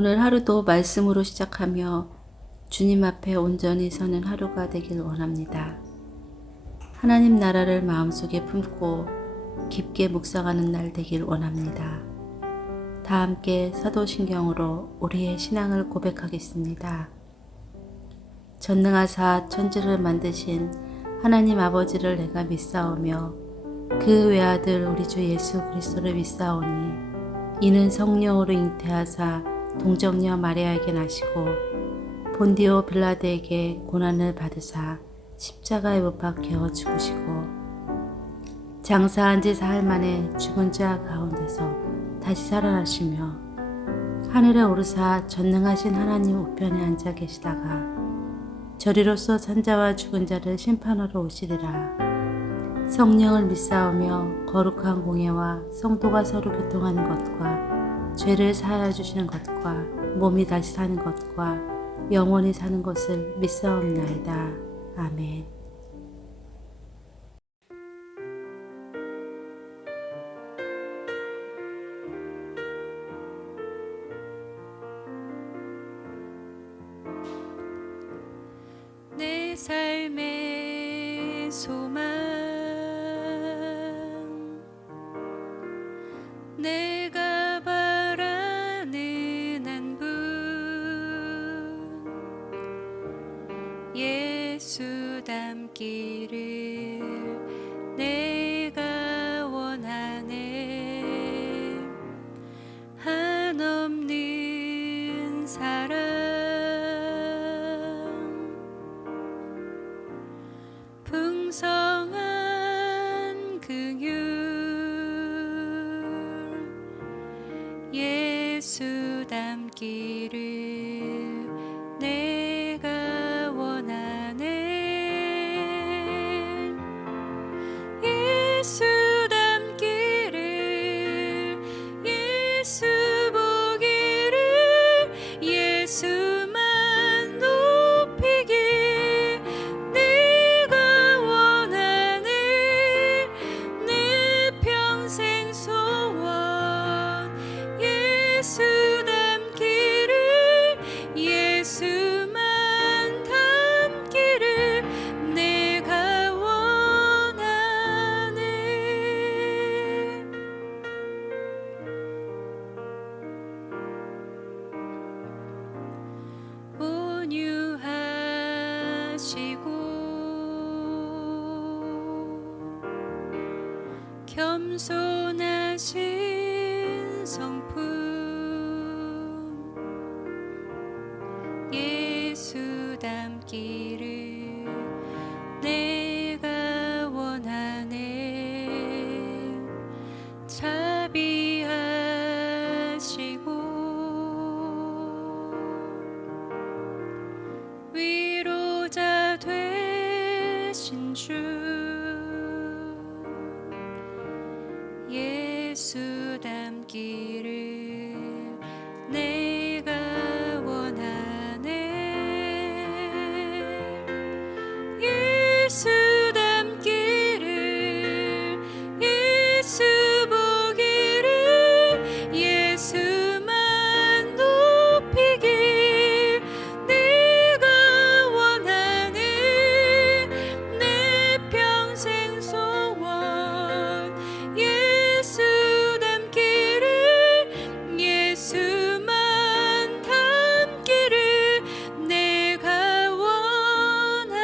오늘 하루도 말씀으로 시작하며 주님 앞에 온전히 서는 하루가 되길 원합니다. 하나님 나라를 마음속에 품고 깊게 묵상하는 날 되길 원합니다. 다 함께 사도신경으로 우리의 신앙을 고백하겠습니다. 전능하사 천지를 만드신 하나님 아버지를 내가 믿사오며 그 외아들 우리 주 예수 그리스도를 믿사오니 이는 성령으로 잉태하사 동정녀 마리아에게 나시고 본디오 빌라드에게 고난을 받으사 십자가에 못 박혀 죽으시고 장사한 지 사흘 만에 죽은 자 가운데서 다시 살아나시며 하늘에 오르사 전능하신 하나님 우편에 앉아 계시다가 저리로서 산자와 죽은 자를 심판하러 오시리라. 성령을 믿사오며 거룩한 공예와 성도가 서로 교통하는 것과 죄를 사하여 주시는 것과 몸이 다시 사는 것과 영원히 사는 것을 믿사옵나이다. 아멘. 내 삶의 소망 내가 바라는 한 분 예수 닮기를 내가 원하네. 한없는 사랑 풍성한 긍휼 예수 닮기를 내가 원하네. 예수 닮기를 예수 보기를 예수만 높이길 내가 원하네. 내 평생 소원 예수 닮기를 예수만 닮기를 내가 원하네. 온유하시고 겸손하신 성품 예수 닮기를 내가 원하네. 자비하시고 위로자 되신 주 예수 닮기를 내가 원하네. 예수 닮기를 예수 보기를 예수만 높이길 내가 원하네. 내 평생 소원 예수 닮기를 예수만 닮기를 내가 원하네.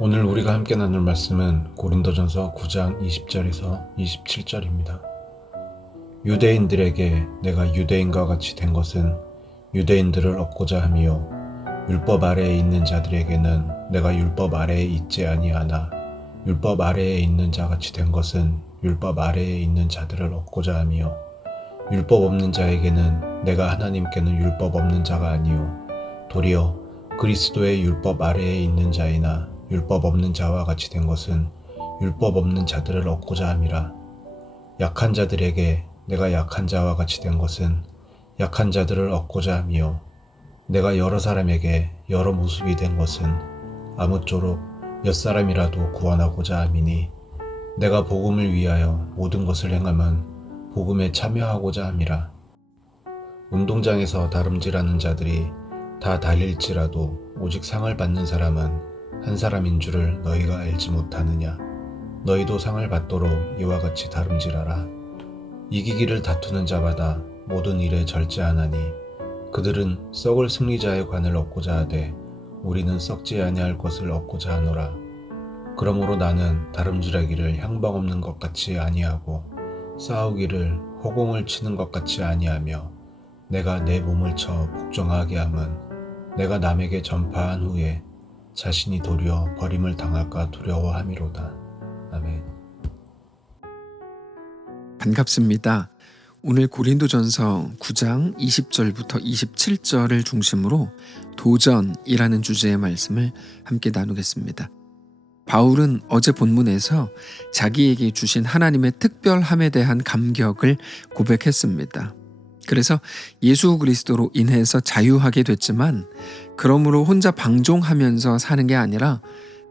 오늘 우리가 함께 나눌 말씀은 고린도전서 9장 20절에서 27절입니다. 유대인들에게 내가 유대인과 같이 된 것은 유대인들을 얻고자 함이요 율법 아래에 있는 자들에게는 내가 율법 아래에 있지 아니하나 율법 아래에 있는 자같이 된 것은 율법 아래에 있는 자들을 얻고자 함이요 율법 없는 자에게는 내가 하나님께는 율법 없는 자가 아니요 도리어 그리스도의 율법 아래에 있는 자이나 율법 없는 자와 같이 된 것은 율법 없는 자들을 얻고자 함이라. 약한 자들에게 내가 약한 자와 같이 된 것은 약한 자들을 얻고자 함이요 내가 여러 사람에게 여러 모습이 된 것은 아무쪼록 몇 사람이라도 구원하고자 함이니 내가 복음을 위하여 모든 것을 행함은 복음에 참여하고자 함이라. 운동장에서 다름질하는 자들이 다 달릴지라도 오직 상을 받는 사람은 한 사람인 줄을 너희가 알지 못하느냐. 너희도 상을 받도록 이와 같이 다름질하라. 이기기를 다투는 자마다 모든 일에 절제하나니 그들은 썩을 승리자의 관을 얻고자 하되 우리는 썩지 아니할 것을 얻고자 하노라. 그러므로 나는 다름질하기를 향방 없는 것 같이 아니하고 싸우기를 호공을 치는 것 같이 아니하며 내가 내 몸을 쳐 복종하게 함은 내가 남에게 전파한 후에 자신이 도리어 버림을 당할까 두려워함이로다. 아멘. 반갑습니다. 오늘 고린도전서 9장 20절부터 27절을 중심으로 도전이라는 주제의 말씀을 함께 나누겠습니다. 바울은 어제 본문에서 자기에게 주신 하나님의 특별함에 대한 감격을 고백했습니다. 그래서 예수 그리스도로 인해서 자유하게 됐지만 그러므로 혼자 방종하면서 사는 게 아니라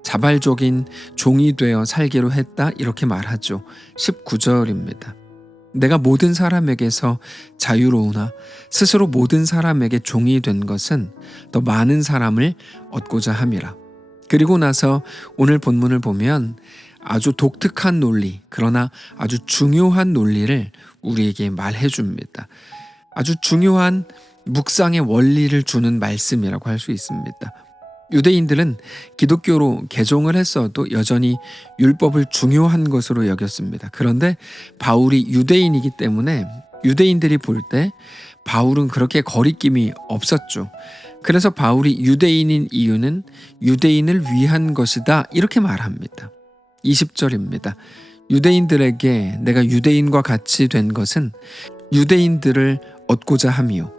자발적인 종이 되어 살기로 했다, 이렇게 말하죠. 19절입니다. 내가 모든 사람에게서 자유로우나 스스로 모든 사람에게 종이 된 것은 더 많은 사람을 얻고자 함이라. 그리고 나서 오늘 본문을 보면 아주 독특한 논리, 그러나 아주 중요한 논리를 우리에게 말해 줍니다. 아주 중요한 묵상의 원리를 주는 말씀이라고 할 수 있습니다. 유대인들은 기독교로 개종을 했어도 여전히 율법을 중요한 것으로 여겼습니다. 그런데 바울이 유대인이기 때문에 유대인들이 볼 때 바울은 그렇게 거리낌이 없었죠. 그래서 바울이 유대인인 이유는 유대인을 위한 것이다, 이렇게 말합니다. 20절입니다. 유대인들에게 내가 유대인과 같이 된 것은 유대인들을 얻고자 함이요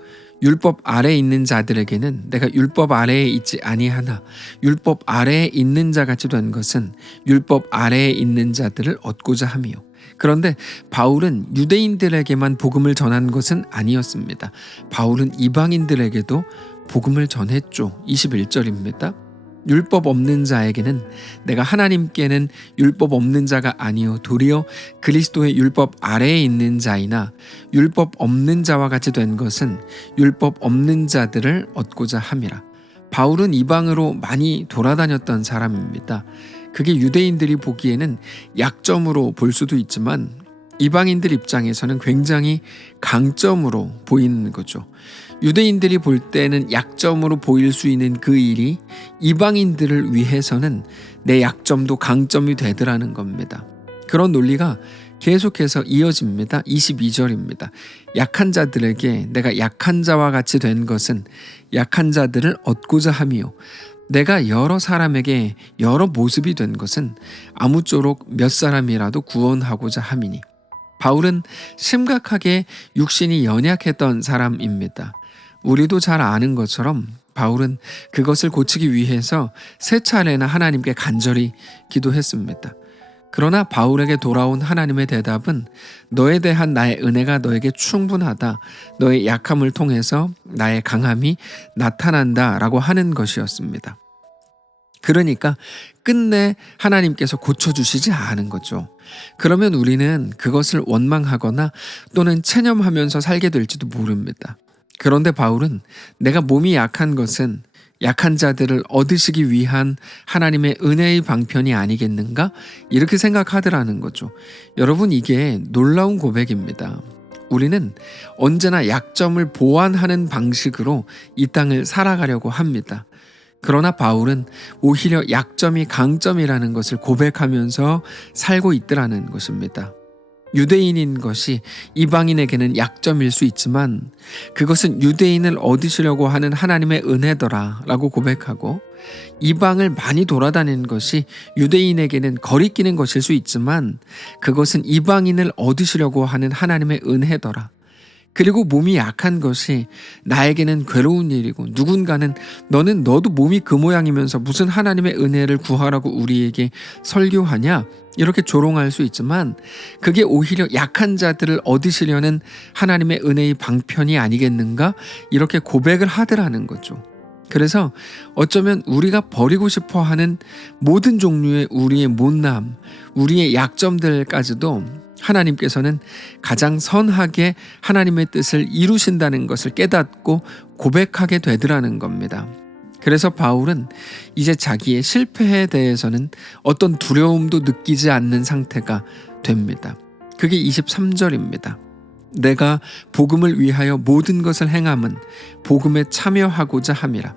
율법 아래에 있는 자들에게는 내가 율법 아래에 있지 아니하나 율법 아래에 있는 자같이 된 것은 율법 아래에 있는 자들을 얻고자 함이요. 그런데 바울은 유대인들에게만 복음을 전한 것은 아니었습니다. 바울은 이방인들에게도 복음을 전했죠. 21절입니다. 율법 없는 자에게는 내가 하나님께는 율법 없는 자가 아니요 도리어 그리스도의 율법 아래에 있는 자이나 율법 없는 자와 같이 된 것은 율법 없는 자들을 얻고자 함이라. 바울은 이방으로 많이 돌아다녔던 사람입니다. 그게 유대인들이 보기에는 약점으로 볼 수도 있지만 이방인들 입장에서는 굉장히 강점으로 보이는 거죠. 유대인들이 볼 때는 약점으로 보일 수 있는 그 일이 이방인들을 위해서는 내 약점도 강점이 되더라는 겁니다. 그런 논리가 계속해서 이어집니다. 22절입니다. 약한 자들에게 내가 약한 자와 같이 된 것은 약한 자들을 얻고자 함이요 내가 여러 사람에게 여러 모습이 된 것은 아무쪼록 몇 사람이라도 구원하고자 함이니. 바울은 심각하게 육신이 연약했던 사람입니다. 우리도 잘 아는 것처럼 바울은 그것을 고치기 위해서 3차례나 하나님께 간절히 기도했습니다. 그러나 바울에게 돌아온 하나님의 대답은 너에 대한 나의 은혜가 너에게 충분하다. 너의 약함을 통해서 나의 강함이 나타난다 라고 하는 것이었습니다. 그러니까 끝내 하나님께서 고쳐주시지 않은 거죠. 그러면 우리는 그것을 원망하거나 또는 체념하면서 살게 될지도 모릅니다. 그런데 바울은 내가 몸이 약한 것은 약한 자들을 얻으시기 위한 하나님의 은혜의 방편이 아니겠는가? 이렇게 생각하더라는 거죠. 여러분, 이게 놀라운 고백입니다. 우리는 언제나 약점을 보완하는 방식으로 이 땅을 살아가려고 합니다. 그러나 바울은 오히려 약점이 강점이라는 것을 고백하면서 살고 있더라는 것입니다. 유대인인 것이 이방인에게는 약점일 수 있지만 그것은 유대인을 얻으시려고 하는 하나님의 은혜더라 라고 고백하고, 이방을 많이 돌아다니는 것이 유대인에게는 거리끼는 것일 수 있지만 그것은 이방인을 얻으시려고 하는 하나님의 은혜더라. 그리고 몸이 약한 것이 나에게는 괴로운 일이고, 누군가는 너도 몸이 그 모양이면서 무슨 하나님의 은혜를 구하라고 우리에게 설교하냐? 이렇게 조롱할 수 있지만 그게 오히려 약한 자들을 얻으시려는 하나님의 은혜의 방편이 아니겠는가? 이렇게 고백을 하더라는 거죠. 그래서 어쩌면 우리가 버리고 싶어 하는 모든 종류의 우리의 못남, 우리의 약점들까지도 하나님께서는 가장 선하게 하나님의 뜻을 이루신다는 것을 깨닫고 고백하게 되더라는 겁니다. 그래서 바울은 이제 자기의 실패에 대해서는 어떤 두려움도 느끼지 않는 상태가 됩니다. 그게 23절입니다. 내가 복음을 위하여 모든 것을 행함은 복음에 참여하고자 함이라.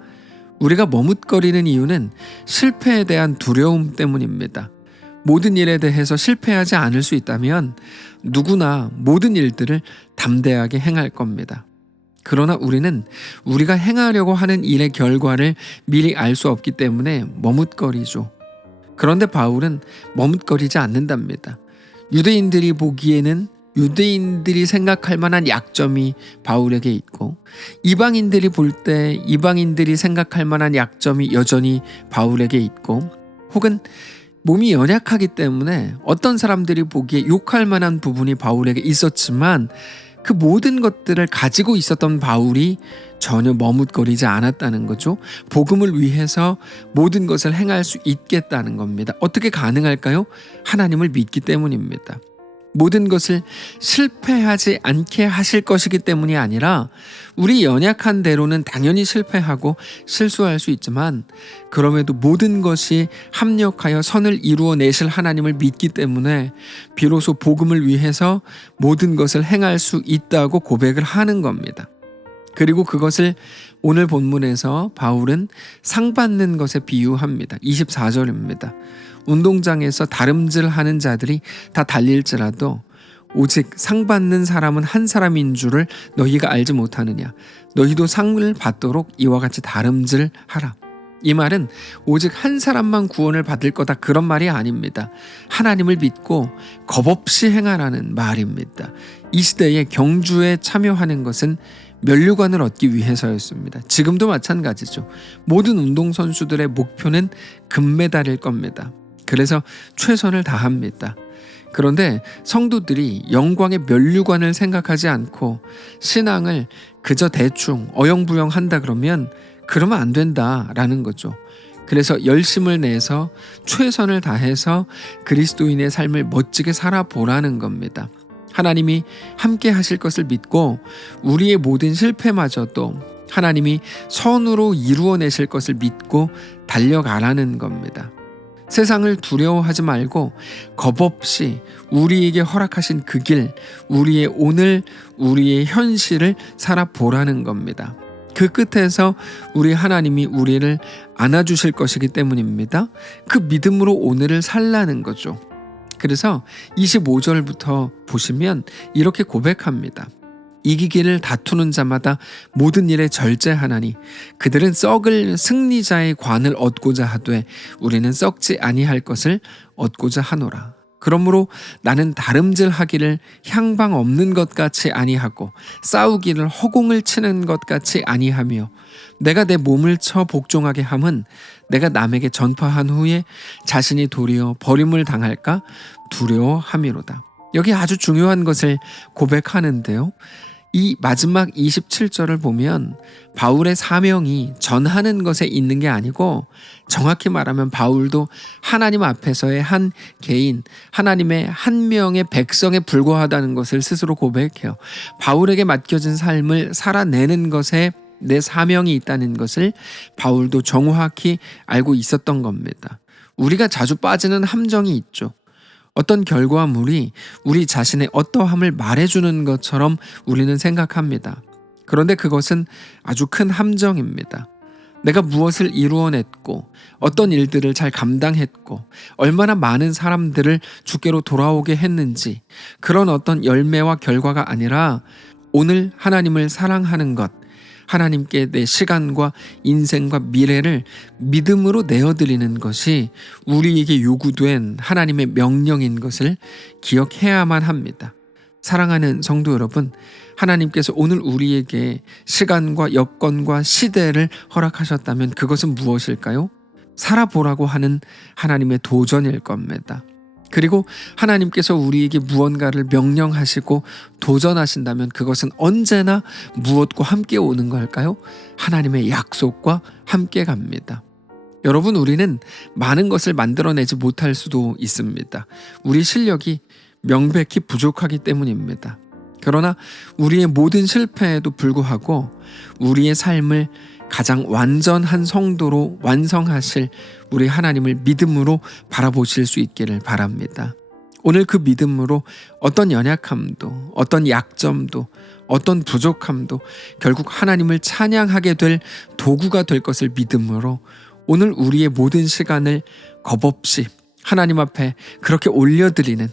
우리가 머뭇거리는 이유는 실패에 대한 두려움 때문입니다. 모든 일에 대해서 실패하지 않을 수 있다면 누구나 모든 일들을 담대하게 행할 겁니다. 그러나 우리는 우리가 행하려고 하는 일의 결과를 미리 알 수 없기 때문에 머뭇거리죠. 그런데 바울은 머뭇거리지 않는답니다. 유대인들이 보기에는 유대인들이 생각할 만한 약점이 바울에게 있고, 이방인들이 볼 때 이방인들이 생각할 만한 약점이 여전히 바울에게 있고, 혹은 몸이 연약하기 때문에 어떤 사람들이 보기에 욕할 만한 부분이 바울에게 있었지만 그 모든 것들을 가지고 있었던 바울이 전혀 머뭇거리지 않았다는 거죠. 복음을 위해서 모든 것을 행할 수 있겠다는 겁니다. 어떻게 가능할까요? 하나님을 믿기 때문입니다. 모든 것을 실패하지 않게 하실 것이기 때문이 아니라 우리 연약한 대로는 당연히 실패하고 실수할 수 있지만 그럼에도 모든 것이 합력하여 선을 이루어내실 하나님을 믿기 때문에 비로소 복음을 위해서 모든 것을 행할 수 있다고 고백을 하는 겁니다. 그리고 그것을 오늘 본문에서 바울은 상 받는 것에 비유합니다. 24절입니다. 운동장에서 다름질하는 자들이 다 달릴지라도 오직 상 받는 사람은 한 사람인 줄을 너희가 알지 못하느냐. 너희도 상을 받도록 이와 같이 다름질하라. 이 말은 오직 한 사람만 구원을 받을 거다 그런 말이 아닙니다. 하나님을 믿고 겁없이 행하라는 말입니다. 이 시대에 경주에 참여하는 것은 면류관을 얻기 위해서였습니다. 지금도 마찬가지죠. 모든 운동선수들의 목표는 금메달일 겁니다. 그래서 최선을 다합니다. 그런데 성도들이 영광의 면류관을 생각하지 않고 신앙을 그저 대충 어영부영 한다 그러면 그러면 안 된다라는 거죠. 그래서 열심을 내서 최선을 다해서 그리스도인의 삶을 멋지게 살아보라는 겁니다. 하나님이 함께 하실 것을 믿고 우리의 모든 실패마저도 하나님이 선으로 이루어내실 것을 믿고 달려가라는 겁니다. 세상을 두려워하지 말고 겁없이 우리에게 허락하신 그 길, 우리의 오늘, 우리의 현실을 살아보라는 겁니다. 그 끝에서 우리 하나님이 우리를 안아주실 것이기 때문입니다. 그 믿음으로 오늘을 살라는 거죠. 그래서 25절부터 보시면 이렇게 고백합니다. 이기기를 다투는 자마다 모든 일에 절제하나니 그들은 썩을 승리자의 관을 얻고자 하되 우리는 썩지 아니할 것을 얻고자 하노라. 그러므로 나는 다름질하기를 향방 없는 것 같이 아니하고 싸우기를 허공을 치는 것 같이 아니하며 내가 내 몸을 쳐 복종하게 함은 내가 남에게 전파한 후에 자신이 도리어 버림을 당할까 두려워함이로다. 여기 아주 중요한 것을 고백하는데요. 이 마지막 27절을 보면 바울의 사명이 전하는 것에 있는 게 아니고 정확히 말하면 바울도 하나님 앞에서의 한 개인, 하나님의 한 명의 백성에 불과하다는 것을 스스로 고백해요. 바울에게 맡겨진 삶을 살아내는 것에 내 사명이 있다는 것을 바울도 정확히 알고 있었던 겁니다. 우리가 자주 빠지는 함정이 있죠. 어떤 결과물이 우리 자신의 어떠함을 말해주는 것처럼 우리는 생각합니다. 그런데 그것은 아주 큰 함정입니다. 내가 무엇을 이루어냈고 어떤 일들을 잘 감당했고 얼마나 많은 사람들을 주께로 돌아오게 했는지 그런 어떤 열매와 결과가 아니라 오늘 하나님을 사랑하는 것, 하나님께 내 시간과 인생과 미래를 믿음으로 내어드리는 것이 우리에게 요구된 하나님의 명령인 것을 기억해야만 합니다. 사랑하는 성도 여러분, 하나님께서 오늘 우리에게 시간과 여건과 시대를 허락하셨다면 그것은 무엇일까요? 살아보라고 하는 하나님의 도전일 겁니다. 그리고 하나님께서 우리에게 무언가를 명령하시고 도전하신다면 그것은 언제나 무엇과 함께 오는 걸까요? 하나님의 약속과 함께 갑니다. 여러분, 우리는 많은 것을 만들어내지 못할 수도 있습니다. 우리 실력이 명백히 부족하기 때문입니다. 그러나 우리의 모든 실패에도 불구하고 우리의 삶을 가장 완전한 성도로 완성하실 우리 하나님을 믿음으로 바라보실 수 있기를 바랍니다. 오늘 그 믿음으로 어떤 연약함도, 어떤 약점도, 어떤 부족함도 결국 하나님을 찬양하게 될 도구가 될 것을 믿음으로 오늘 우리의 모든 시간을 겁없이 하나님 앞에 그렇게 올려드리는,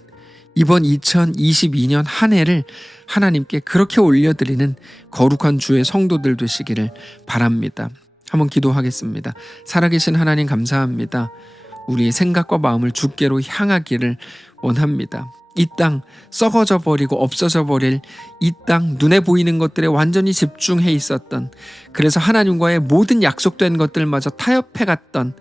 이번 2022년 한 해를 하나님께 그렇게 올려드리는 거룩한 주의 성도들 되시기를 바랍니다. 한번 기도하겠습니다. 살아계신 하나님, 감사합니다. 우리의 생각과 마음을 주께로 향하기를 원합니다. 이 땅 썩어져 버리고 없어져 버릴 이 땅, 눈에 보이는 것들에 완전히 집중해 있었던, 그래서 하나님과의 모든 약속된 것들마저 타협해 갔던,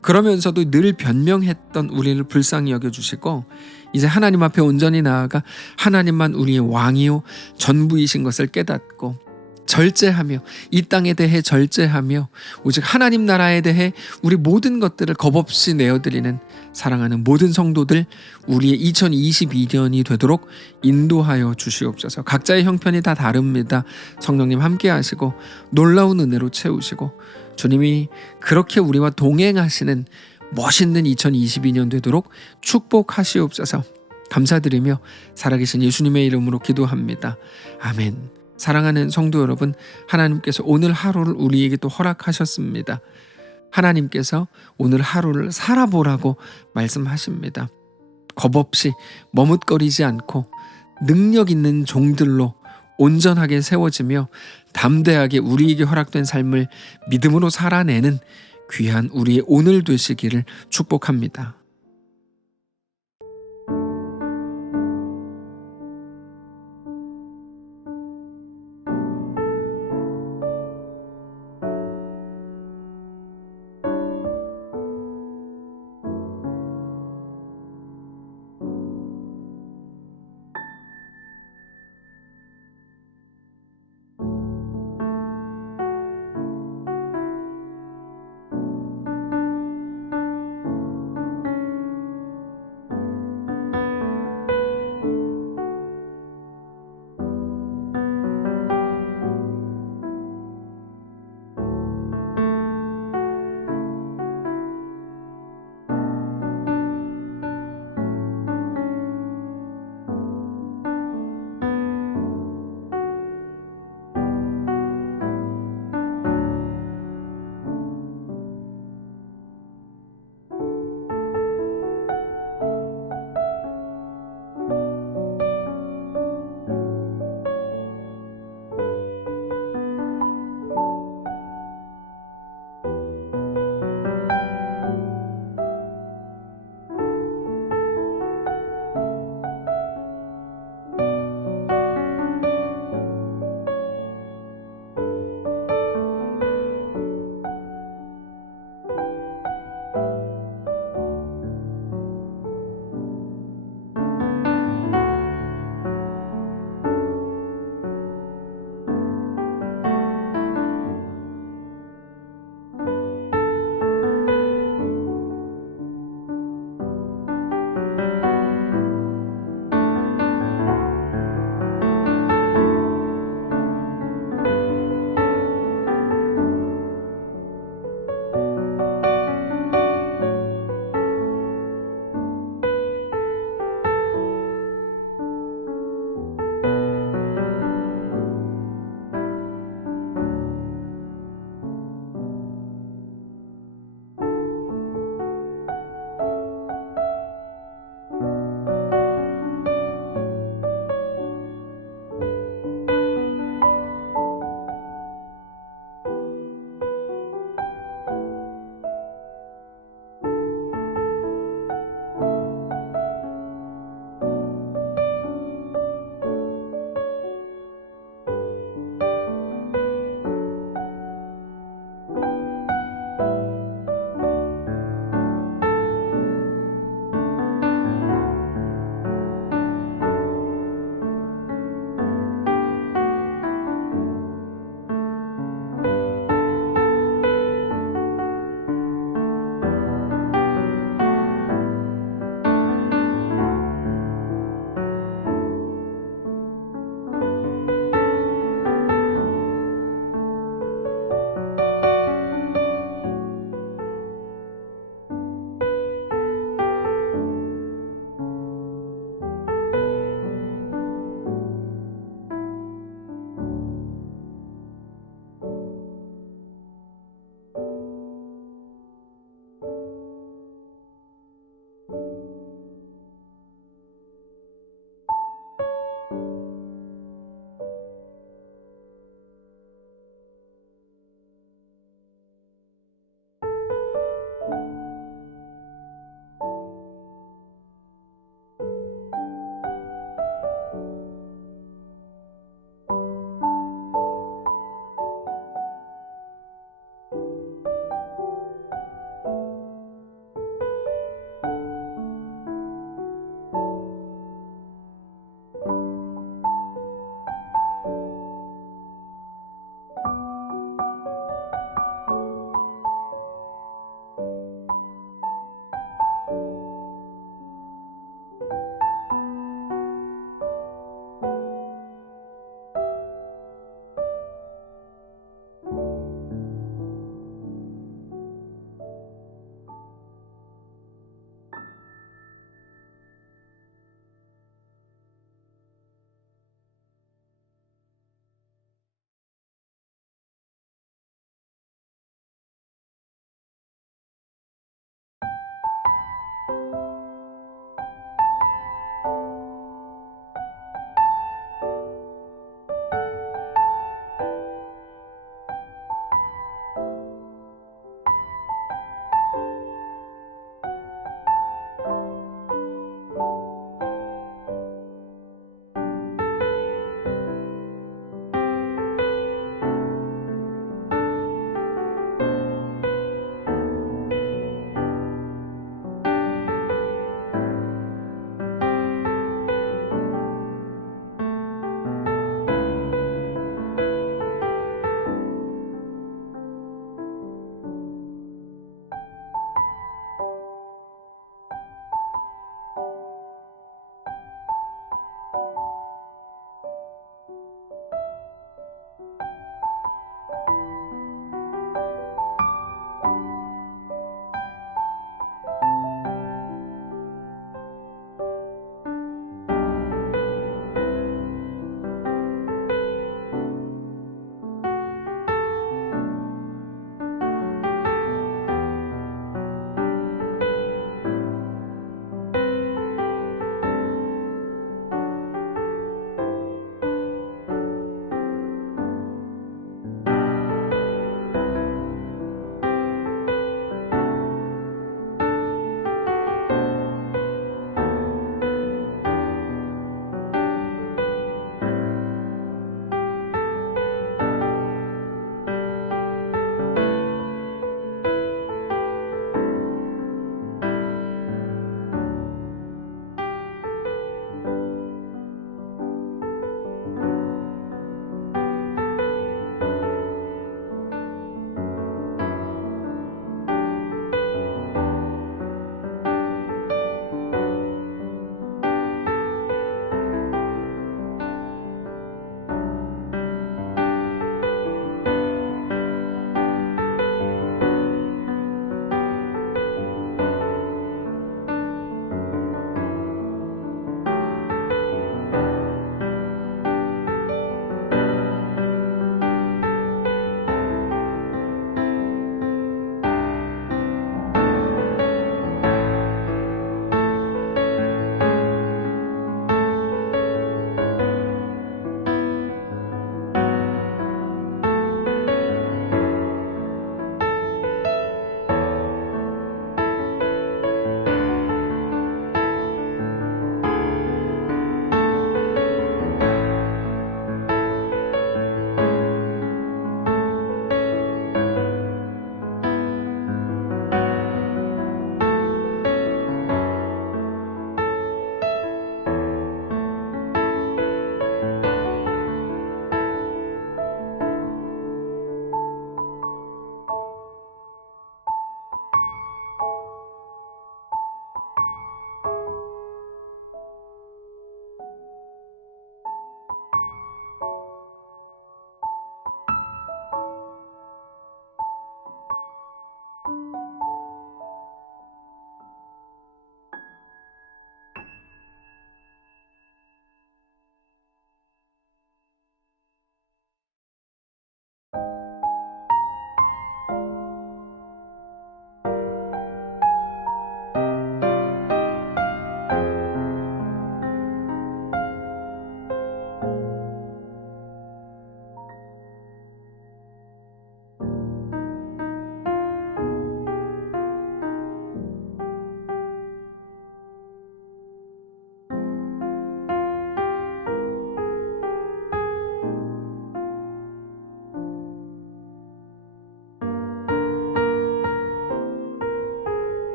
그러면서도 늘 변명했던 우리를 불쌍히 여겨주시고 이제 하나님 앞에 온전히 나아가 하나님만 우리의 왕이요 전부이신 것을 깨닫고 절제하며, 이 땅에 대해 절제하며 오직 하나님 나라에 대해 우리 모든 것들을 겁없이 내어드리는 사랑하는 모든 성도들, 우리의 2022년이 되도록 인도하여 주시옵소서. 각자의 형편이 다 다릅니다. 성령님 함께 하시고 놀라운 은혜로 채우시고 주님이 그렇게 우리와 동행하시는 멋있는 2022년 되도록 축복하시옵소서. 감사드리며 살아계신 예수님의 이름으로 기도합니다. 아멘. 사랑하는 성도 여러분, 하나님께서 오늘 하루를 우리에게 또 허락하셨습니다. 하나님께서 오늘 하루를 살아보라고 말씀하십니다. 겁없이 머뭇거리지 않고 능력 있는 종들로 온전하게 세워지며 담대하게 우리에게 허락된 삶을 믿음으로 살아내는 귀한 우리의 오늘 되시기를 축복합니다.